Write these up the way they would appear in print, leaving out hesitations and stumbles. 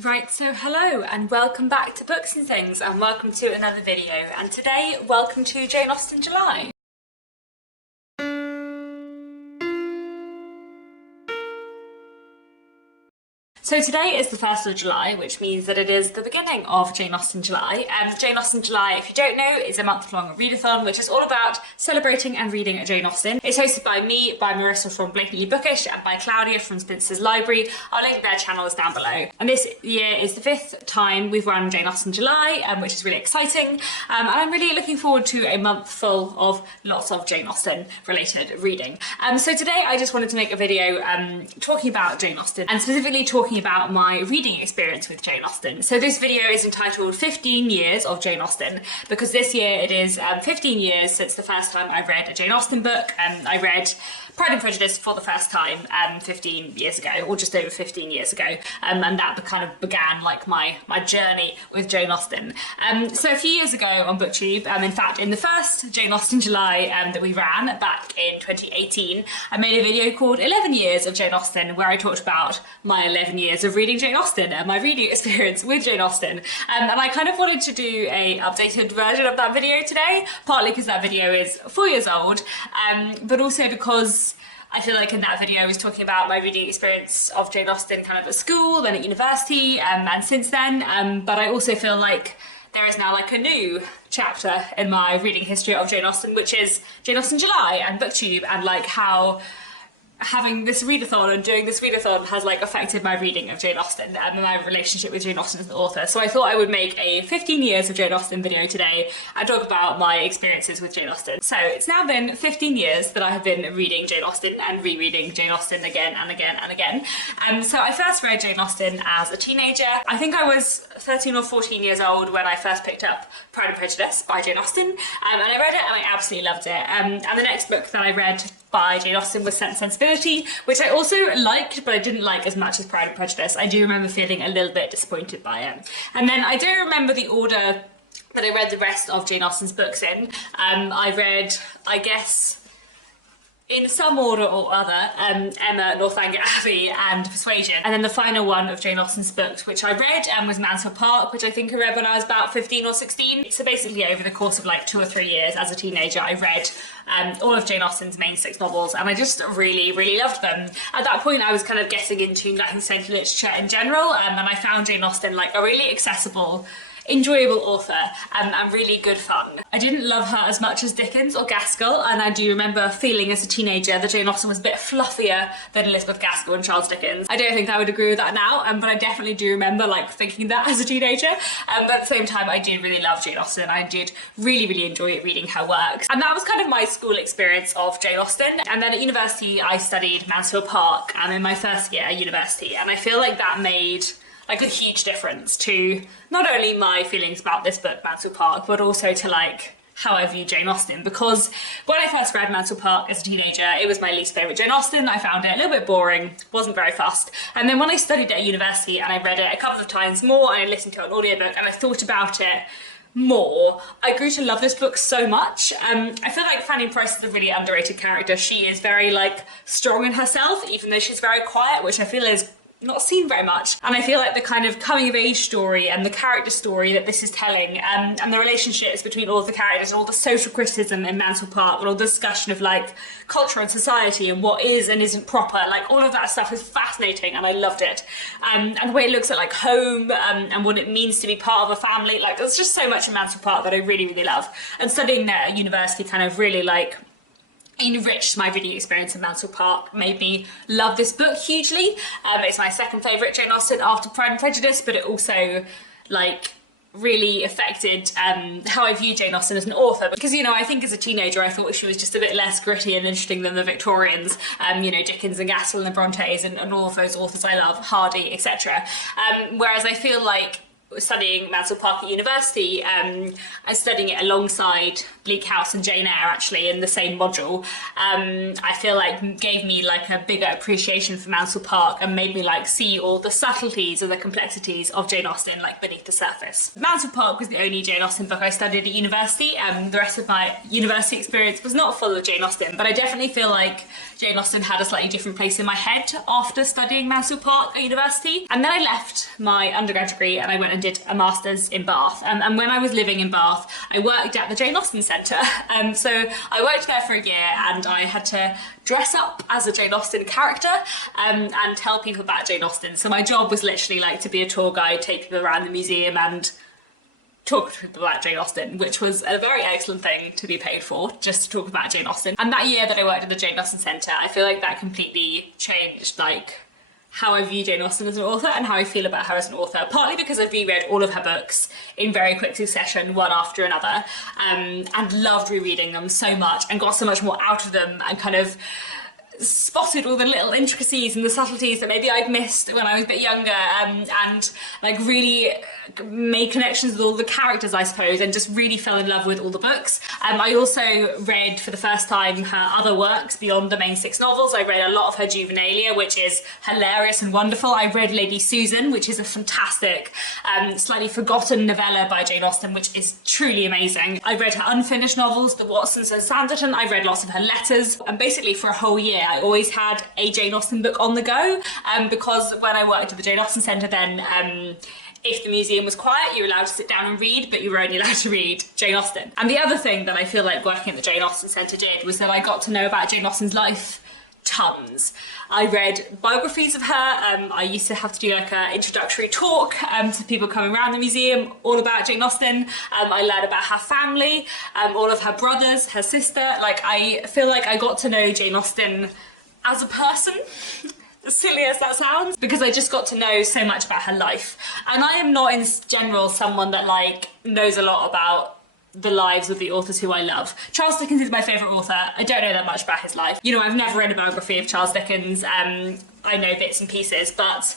Right, so hello and welcome back to Books and Things and welcome to another video, and today welcome to Jane Austen July. So today is the 1st of July, which means that it is the beginning of Jane Austen July. Jane Austen July, if you don't know, is a month-long readathon, which is all about celebrating and reading a Jane Austen. It's hosted by me, by Marissa from Blatantly Bookish, and by Claudia from Spinster's Library. I'll link their channels down below. And this year is the 5th time we've run Jane Austen July, which is really exciting. And I'm really looking forward to a month full of lots of Jane Austen related reading. So today I just wanted to make a video talking about Jane Austen, and specifically talking about my reading experience with Jane Austen. So this video is entitled 15 Years of Jane Austen, because this year it is 15 years since the first time I read a Jane Austen book. I read Pride and Prejudice for the first time 15 years ago, or just over 15 years ago, and that kind of began like my journey with Jane Austen. So a few years ago on BookTube, in fact in the first Jane Austen July that we ran back in 2018, I made a video called 11 Years of Jane Austen, where I talked about my 11 years of reading Jane Austen and my reading experience with Jane Austen. And I kind of wanted to do a updated version of that video today, partly because that video is 4 years old, but also because I feel like in that video I was talking about my reading experience of Jane Austen kind of at school, then at university, and since then, but I also feel like there is now like a new chapter in my reading history of Jane Austen, which is Jane Austen July and BookTube, and like how having this readathon and doing this readathon has like affected my reading of Jane Austen and my relationship with Jane Austen as an author. So I thought I would make a 15 years of Jane Austen video today and talk about my experiences with Jane Austen. So it's now been 15 years that I have been reading Jane Austen and rereading Jane Austen again and again and again. So I first read Jane Austen as a teenager. I think I was 13 or 14 years old when I first picked up Pride and Prejudice by Jane Austen, and I read it and I absolutely loved it. And the next book that I read by Jane Austen was Sense and Sensibility, which I also liked, but I didn't like as much as Pride and Prejudice. I do remember feeling a little bit disappointed by it. And then I do remember the order that I read the rest of Jane Austen's books in. I read, I guess, in some order or other, Emma, Northanger Abbey and Persuasion. And then the final one of Jane Austen's books, which I read, was Mansfield Park, which I think I read when I was about 15 or 16. So basically over the course of like 2 or 3 years as a teenager, I read all of Jane Austen's main 6 novels, and I just really, really loved them. At that point, I was kind of getting into 19th century literature in general, and I found Jane Austen like a really accessible, enjoyable author, and really good fun. I didn't love her as much as Dickens or Gaskell, and I do remember feeling as a teenager that Jane Austen was a bit fluffier than Elizabeth Gaskell and Charles Dickens. I don't think I would agree with that now, but I definitely do remember like thinking that as a teenager. But at the same time, I did really love Jane Austen. I did really, really enjoy reading her works. And that was kind of my school experience of Jane Austen. And then at university, I studied Mansfield Park, in my first year at university, and I feel like that made like a huge difference to not only my feelings about this book, Mansfield Park, but also to like how I view Jane Austen. Because when I first read Mansfield Park as a teenager, it was my least favourite Jane Austen. I found it a little bit boring, wasn't very fussed. And then when I studied at university and I read it a couple of times more, and I listened to an audiobook and I thought about it more, I grew to love this book so much. I feel like Fanny Price is a really underrated character. She is very like strong in herself, even though she's very quiet, which I feel is not seen very much. And I feel like the kind of coming of age story and the character story that this is telling, and the relationships between all of the characters and all the social criticism in Mansfield Park and all the discussion of like culture and society and what is and isn't proper, like all of that stuff is fascinating and I loved it. And the way it looks at like home, and what it means to be part of a family, like there's just so much in Mansfield Park that I really, really love. And studying there at university kind of really like enriched my reading experience in Mansfield Park, made me love this book hugely. It's my second favourite Jane Austen after Pride and Prejudice, but it also like really affected how I view Jane Austen as an author, because I think as a teenager I thought she was just a bit less gritty and interesting than the Victorians, Dickens and Gaskell and the Brontes and all of those authors I love, Hardy, etc. Whereas I feel like studying Mansfield Park at university, I'm studying it alongside Bleak House and Jane Eyre actually in the same module. I feel like gave me like a bigger appreciation for Mansfield Park and made me like see all the subtleties and the complexities of Jane Austen like beneath the surface. Mansfield Park was the only Jane Austen book I studied at university. The rest of my university experience was not full of Jane Austen, but I definitely feel like Jane Austen had a slightly different place in my head after studying Mansfield Park at university. And then I left my undergrad degree and I went and did a master's in Bath. And when I was living in Bath, I worked at the Jane Austen Centre. So I worked there for a year and I had to dress up as a Jane Austen character and tell people about Jane Austen. So my job was literally like to be a tour guide, take people around the museum and talk to people about Jane Austen, which was a very excellent thing to be paid for, just to talk about Jane Austen. And that year that I worked at the Jane Austen Centre, I feel like that completely changed like how I view Jane Austen as an author and how I feel about her as an author, partly because I've reread all of her books in very quick succession, one after another, and loved rereading them so much and got so much more out of them and kind of spotted all the little intricacies and the subtleties that maybe I'd missed when I was a bit younger, and like really made connections with all the characters, I suppose, and just really fell in love with all the books. I also read for the first time her other works beyond the main 6 novels. I read a lot of her juvenilia, which is hilarious and wonderful. I read Lady Susan, which is a fantastic, slightly forgotten novella by Jane Austen, which is truly amazing. I read her unfinished novels, The Watsons and Sanditon. I read lots of her letters, and basically for a whole year I always had a Jane Austen book on the go, because when I worked at the Jane Austen Centre then, if the museum was quiet, you were allowed to sit down and read, but you were only allowed to read Jane Austen. And the other thing that I feel like working at the Jane Austen Centre did was that I got to know about Jane Austen's life tons. I read biographies of her. I used to have to do like an introductory talk to people coming around the museum all about Jane Austen. I learned about her family, all of her brothers, her sister. Like, I feel like I got to know Jane Austen as a person, as silly as that sounds, because I just got to know so much about her life. And I am not in general someone that like knows a lot about the lives of the authors who I love. Charles Dickens is my favourite author. I don't know that much about his life. You know, I've never read a biography of Charles Dickens. I know bits and pieces, but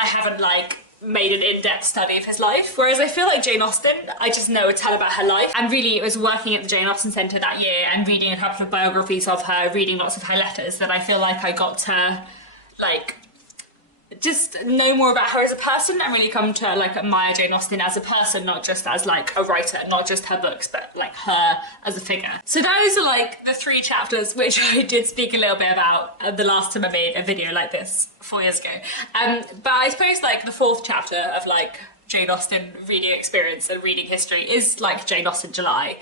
I haven't like made an in-depth study of his life. Whereas I feel like Jane Austen, I just know a ton about her life. And really it was working at the Jane Austen Centre that year and reading a couple of biographies of her, reading lots of her letters, that I feel like I got to like just know more about her as a person and really come to like admire Jane Austen as a person, not just as like a writer, not just her books, but like her as a figure. So those are like the 3 chapters which I did speak a little bit about the last time I made a video like this 4 years ago. But I suppose like the 4th chapter of like Jane Austen reading experience and reading history is like Jane Austen July.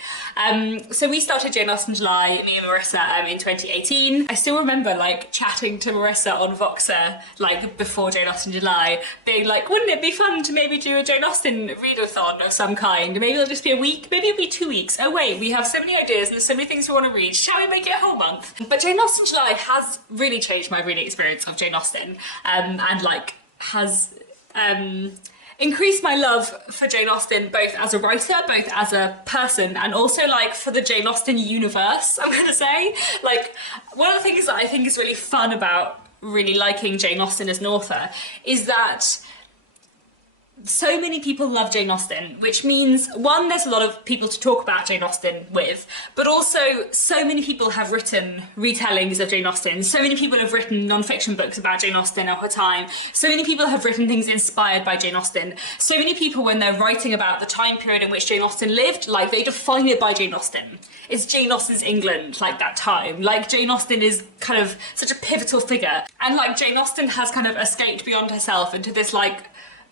So we started Jane Austen July, me and Marissa, in 2018. I still remember like chatting to Marissa on Voxer like before Jane Austen July, being like, wouldn't it be fun to maybe do a Jane Austen readathon of some kind? Maybe it'll just be a week, maybe it'll be 2 weeks. Oh wait, we have so many ideas and there's so many things we want to read. Shall we make it a whole month? But Jane Austen July has really changed my reading experience of Jane Austen, and like has increased my love for Jane Austen, both as a writer, both as a person, and also like for the Jane Austen universe, I'm gonna say. Like, one of the things that I think is really fun about really liking Jane Austen as an author is that so many people love Jane Austen, which means, one, there's a lot of people to talk about Jane Austen with, but also so many people have written retellings of Jane Austen, so many people have written non-fiction books about Jane Austen or her time, so many people have written things inspired by Jane Austen, so many people when they're writing about the time period in which Jane Austen lived, like they define it by Jane Austen. It's Jane Austen's England, like that time. Like Jane Austen is kind of such a pivotal figure, and like Jane Austen has kind of escaped beyond herself into this like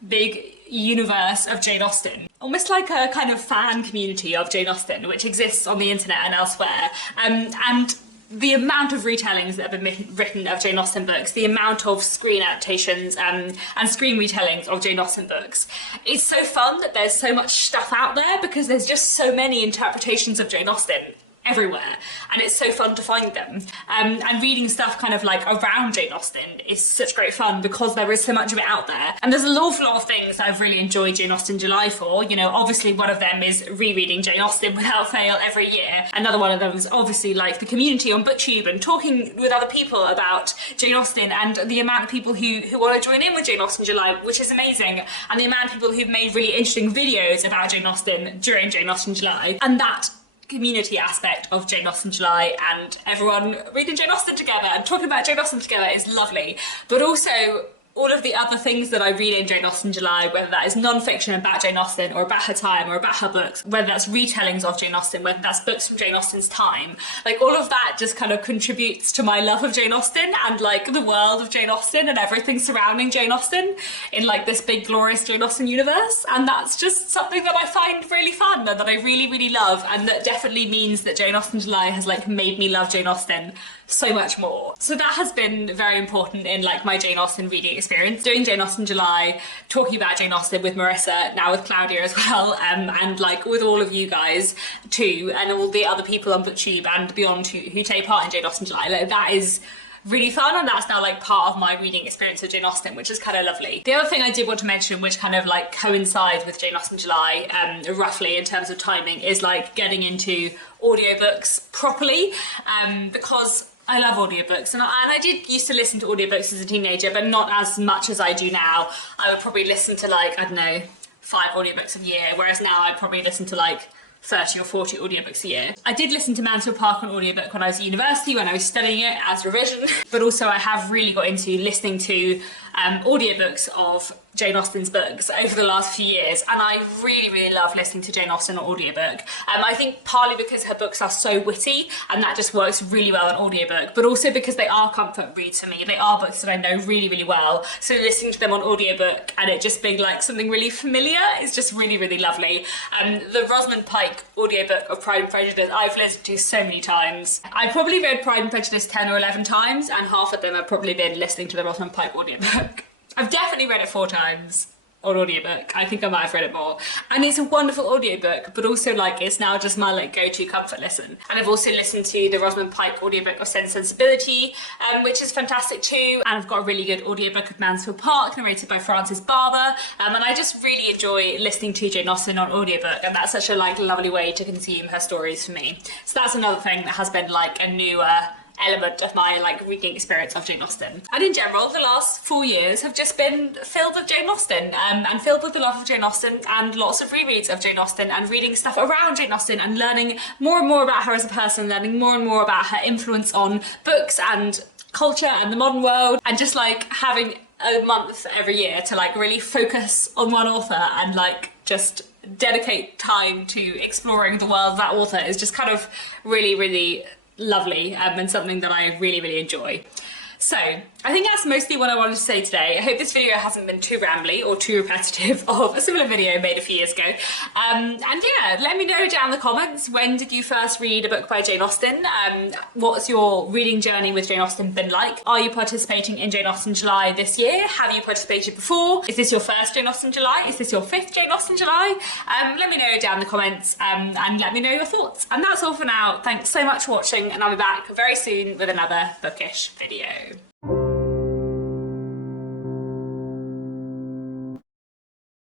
big universe of Jane Austen, almost like a kind of fan community of Jane Austen which exists on the internet and elsewhere, and the amount of retellings that have been written of Jane Austen books, the amount of screen adaptations and screen retellings of Jane Austen books, it's so fun that there's so much stuff out there because there's just so many interpretations of Jane Austen. everywhere, and it's so fun to find them. And reading stuff kind of like around Jane Austen is such great fun because there is so much of it out there. And there's an awful lot of things that I've really enjoyed Jane Austen July for. You know, obviously one of them is rereading Jane Austen without fail every year. Another one of them is obviously like the community on BookTube and talking with other people about Jane Austen, and the amount of people who want to join in with Jane Austen July, which is amazing, and the amount of people who've made really interesting videos about Jane Austen during Jane Austen July. And that community aspect of Jane Austen July and everyone reading Jane Austen together and talking about Jane Austen together is lovely. But also all of the other things that I read in Jane Austen July, whether that is non-fiction about Jane Austen or about her time or about her books, whether that's retellings of Jane Austen, whether that's books from Jane Austen's time, like all of that just kind of contributes to my love of Jane Austen and like the world of Jane Austen and everything surrounding Jane Austen in like this big glorious Jane Austen universe. And that's just something that I find really fun and that I really, really love, and that definitely means that Jane Austen July has like made me love Jane Austen so much more. So that has been very important in like my Jane Austen reading experience, doing Jane Austen July, talking about Jane Austen with Marissa, now with Claudia as well, and like with all of you guys too, and all the other people on BookTube and beyond who take part in Jane Austen July. Like, that is really fun, and that's now like part of my reading experience of Jane Austen, which is kind of lovely. The other thing I did want to mention, which kind of like coincides with Jane Austen July roughly in terms of timing, is like getting into audiobooks properly, because I love audiobooks, and I did used to listen to audiobooks as a teenager, but not as much as I do now. I would probably listen to like, I don't know, 5 audiobooks a year, whereas now I probably listen to like 30 or 40 audiobooks a year. I did listen to Mansfield Park on audiobook when I was at university, when I was studying it as revision, but also I have really got into listening to audiobooks of Jane Austen's books over the last few years, and I really, really love listening to Jane Austen on audiobook. I think partly because her books are so witty, and that just works really well on audiobook, but also because they are comfort reads for me. They are books that I know really, really well, so listening to them on audiobook and it just being like something really familiar is just really, really lovely. The Rosamund Pike audiobook of Pride and Prejudice I've listened to so many times. I've probably read Pride and Prejudice 10 or 11 times, and half of them have probably been listening to the Rosamund Pike audiobook. I've definitely read it 4 times on audiobook. I think I might have read it more. And it's a wonderful audiobook, but also like it's now just my like go-to comfort listen. And I've also listened to the Rosamund Pike audiobook of Sense and Sensibility, which is fantastic too. And I've got a really good audiobook of Mansfield Park, narrated by Frances Barber. And I just really enjoy listening to Jane Austen on audiobook, and that's such a like lovely way to consume her stories for me. So that's another thing that has been like a newer element of my like reading experience of Jane Austen. And in general, the last 4 years have just been filled with Jane Austen, and filled with the love of Jane Austen and lots of rereads of Jane Austen and reading stuff around Jane Austen and learning more and more about her as a person, learning more and more about her influence on books and culture and the modern world, and just like having a month every year to like really focus on one author and like just dedicate time to exploring the world of that author is just kind of really, really lovely, and something that I really, really enjoy. So I think that's mostly what I wanted to say today. I hope this video hasn't been too rambly or too repetitive of a similar video made a few years ago. And yeah, let me know down in the comments, when did you first read a book by Jane Austen? What's your reading journey with Jane Austen been like? Are you participating in Jane Austen July this year? Have you participated before? Is this your first Jane Austen July? Is this your 5th Jane Austen July? Let me know down in the comments, and let me know your thoughts. And that's all for now. Thanks so much for watching, and I'll be back very soon with another bookish video.